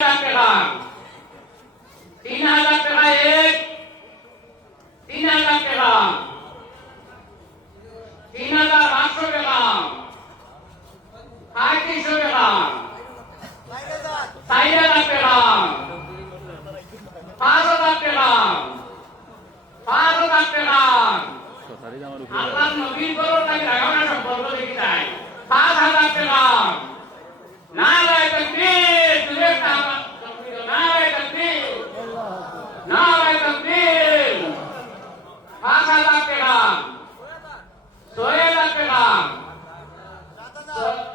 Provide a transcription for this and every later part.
টাকা 3000 টাকা এক 3000 টাকা 3500 টাকা 3500 টাকা 4000 টাকা 5000 টাকা 5000 টাকা আল্লাহ নবীর বড় লাগে রাগানা সম্পর্ক দেখি তাই 5000 টাকা নারায়ে তাকবীর তুলে টাকা নারায়ে তাকবীর নারায়ে তাকবীর 5000 টাকা 6000 টাকা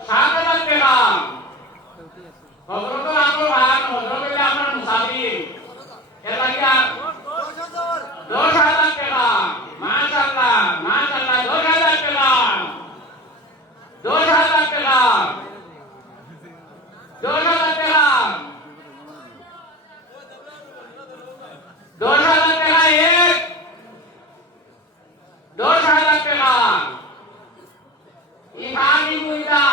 7000 টাকা হযরত আবু ভান হযরত আপনার মুসাফির এর লাগিয়া 10000 টাকা মাশাআল্লাহ মাশাআল্লাহ 10000 টাকা 10000 টাকা 10000 টাকা 10000 টাকা এক 10000 টাকা ইমানি মুইদা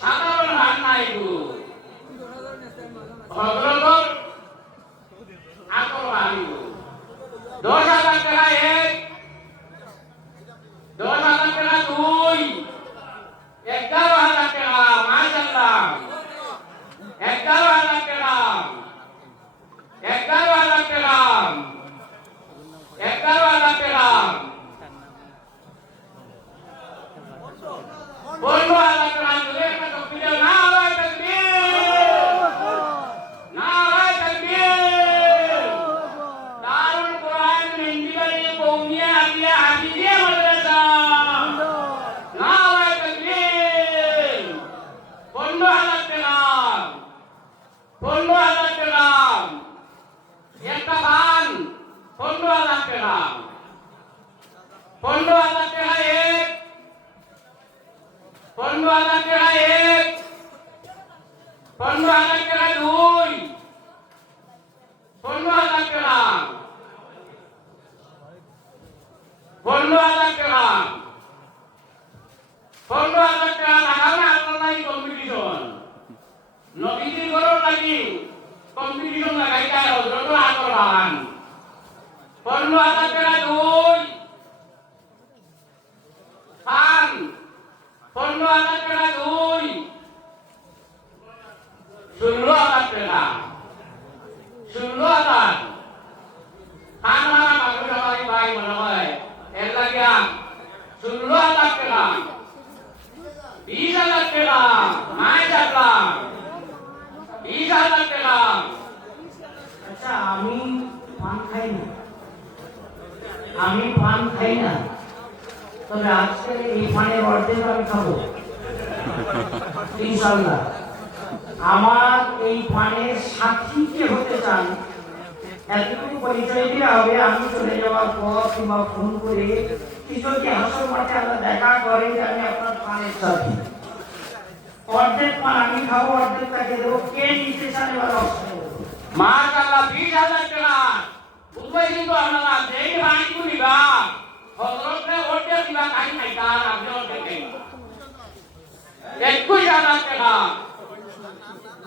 সাধারণ হাত নাই গো হযরত আকর আলী 10000 টাকা এক 10000 টাকা দুই 11000 টাকা মাশাআল্লাহ 11000 টাকা 11000 টাকা 11000 টাকা 15000 টাকা তুলে একটা তকবীর নারায়ে তাকবীর নারায়ে তাকবীর দারুল কোরআন মিন্দিবাড়ি কওমিয়া আলিয়া হাফিজিয়া মাদ্রাসা নারায়ে তাকবীর 15000 টাকা 15000 টাকা একটা ভান 15000 টাকা 15000 টাকা এক 15000 টাকা এক 15000 টাকা দুই 15000 টাকা 15000 টাকা 15000 টাকা লাগাও না আল্লাহ কম্পিটিশন নবীজি গরো লাগি কম্পিটিশন লাগাইতা হযরত আকরান 15000 টাকা দুই পান 15000 টাকা দুই 16000 টাকা 16000 খানওয়ালা বাগুড়াবাড়ি ভাই মনে হয় এর লাগিয়া 16000 টাকা 20000 টাকা মাশাআল্লাহ 20000 টাকা আচ্ছা আমি পান খাই না তবে আজকে এই পানের অর্ধেক আমি খাবো ইনশাআল্লাহ। আমার এই পানের সাক্ষী কে হতে চান এতটুকু পরিচয় দিলে হবে। আমি চলে যাওয়ার পর কিংবা ফোন করে কিছুকে হাসর মাঠে আমরা দেখা করে যে আমি আপনার পানের সাথী। অর্ধেক পান আমি খাবো, অর্ধেক তাকে দেবো। কে নিতে চান এবার মাশাআল্লাহ 20000 টাকা বুঝবাই কিন্তু আপনারা যেই ভাঙি নিবা হযরতে ওটে দিবা কাই নাই তার আপনি ওটে দেই 21000 টাকা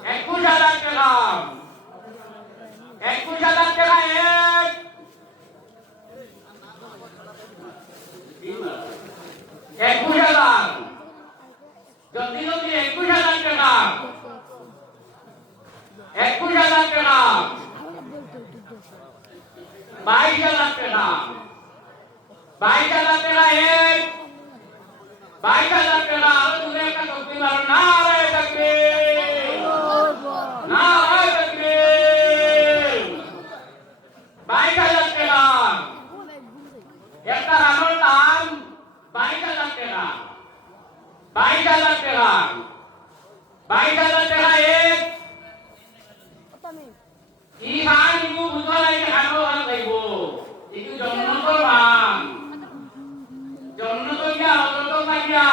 21000 টাকা 21000 টাকা এক 21000 জলদি জলদি 21000 টাকা 21000 টাকা 22000 টাকা 22000 টাকা এক 22000 টাকা আরো দূরে একটা তকবীর মারো নারায়ে তাকবীর নারায়ে তাকবীর 22000 টাকা একটা রানোর দাম 22000 টাকা 22000 টাকা 22000 টাকা এক কি ভান ইগু বুঝা লাগে খানো ভান খাইব ইগু জন্নতর ভান জন্নত গিয়া হযরত লাগিয়া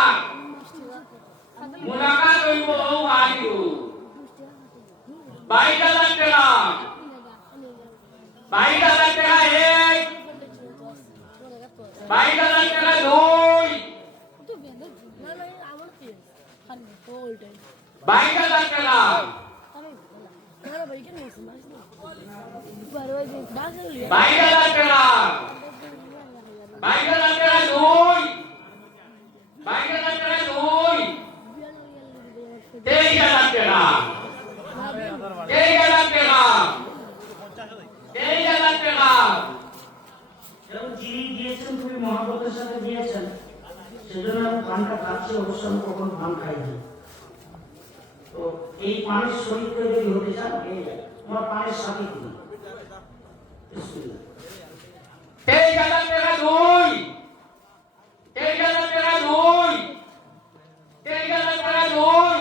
মুলাকাত হইব ও আইও 22000 টাকা 22000 টাকা এক 22000 টাকা দুই 22000 টাকা 20,000 টাকা 20,000 টাকা দুই 20,000 টাকা দুই 23,000 টাকা 23,000 টাকা 23,000 টাকা এবং যিনি দিয়েছেন তুমি মহাব্রতের সাথে দিয়েছেন সেজন্য আমি পানটা খাচ্ছি, অবশ্য আমি কখন পান খাইনি। তো এই পানের শরীরকে যদি হতে চান এই তোমার পানের সাথে কি 23,000 টাকা দুই 23,000 টাকা দুই 23,000 টাকা দুই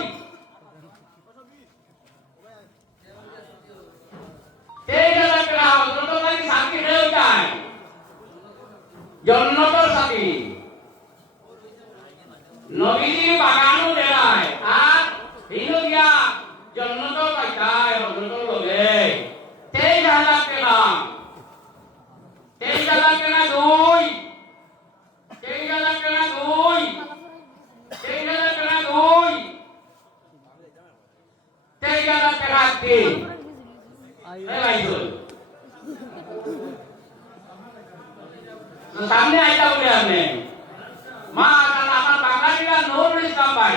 23,000 টাকা অন্তত নাকি সাথী হয়ে যায় জন্নতর সাথী নবীজি বাগানো দেয় আর হিন্দু দিয়া জন্নত পাইতায় অন্তত লগে 23,000 টাকা 23,000 টাকা দুই 23,000 টাকা দুই 23,000 টাকা দুই 23,000 টাকা তিন সামনে আইতা বলে আপনি মা আমার বাঙালিরা নুরুল ইসলাম ভাই